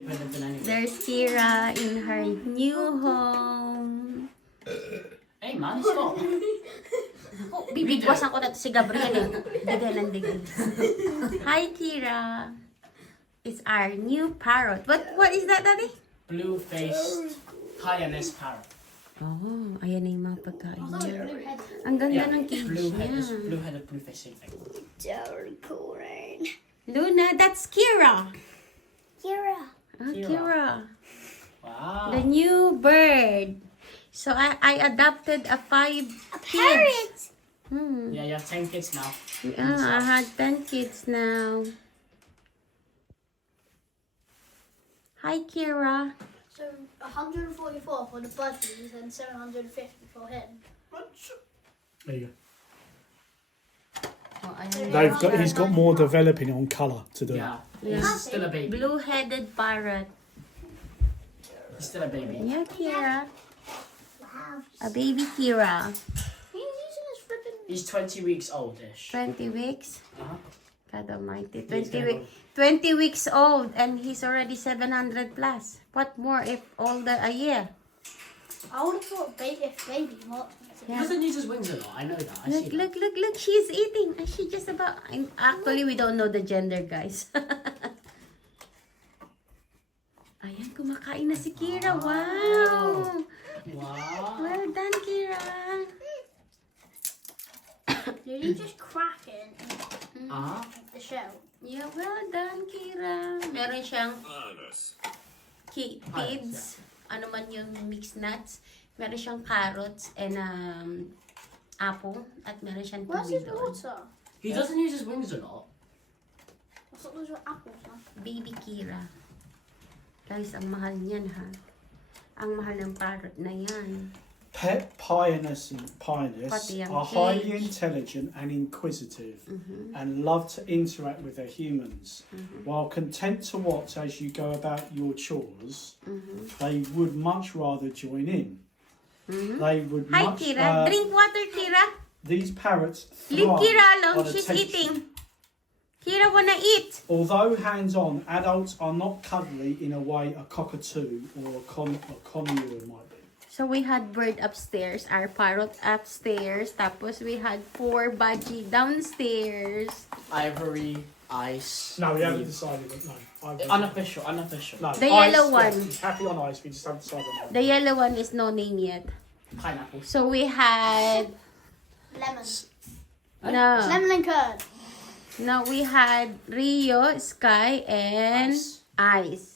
There's Kira in her new home. Hey man, stop. Oh, bibigwasan ko na to si Gabriel eh. Digay ng digay. Hi Kira. It's our new parrot. What is that, Daddy? Blue-faced highness parrot. Oh, ayan na yung mga pagkain niya. Ang ganda ng cage niya. Blue-headed, blue-faced, same thing. Luna, that's Kira. Kira. Oh, Kira. Wow. The new bird. So I adopted a Parrot. Yeah, you have 10 kids now. Yeah, I had 10 kids now. Hi, Kira. So 144 for the budgies and 750 for him. There you go. Oh, ayan. He's got more developing on colour to do. Yeah. Yeah. He's still a baby. Blue-headed parrot. He's still a baby. Yeah, Kira. Wow. A baby Kira. He's using his flipping. He's 20 weeks old-ish. 20 weeks. Uh-huh. God almighty. He's 20 weeks old and he's already 700 plus. What more if older a year? I would have thought if baby more. He doesn't use his wings a lot, I know that. I see that. Look. She's eating. She just about... Actually, we don't know the gender, guys. Ayan, kumakain na si Kira. Wow! Wow. Well done, Kira. Did he just crack it Uh-huh. the shell? Yeah, well done, Kira. Meron siyang kids. Ano man yung mixed nuts. Meron siyang carrots and apple. At meron siyang Where's kiwi his doon. water? He doesn't use his wings a lot. I thought those were apples, huh? Baby Kira. Guys, ang mahal niyan ha. Ang mahal ng parrot na yan. Pet pioneers Pati ang are highly cage. intelligent and inquisitive and love to interact with their humans. While content to watch as you go about your chores, they would much rather join in. They would Hi, much Kira. Drink water, Kira. These parrots Leave thrive Kira on alone. She's attention. eating. Kira wanna eat. Although hands-on, adults are not cuddly in a way a cockatoo or a conure might be. So we had bird upstairs, our parrot upstairs. Tapos we had 4 budgie downstairs. Ivory, ice. No, we haven't leaf. decided. No, Unofficial. No, The ice, yellow yes, one. he's happy on ice. We just haven't decided on that. The yellow one is no name yet. Pineapple. So we had Lemon. no, Lemon and curd. we had Rio, Sky, and Ice. Ice.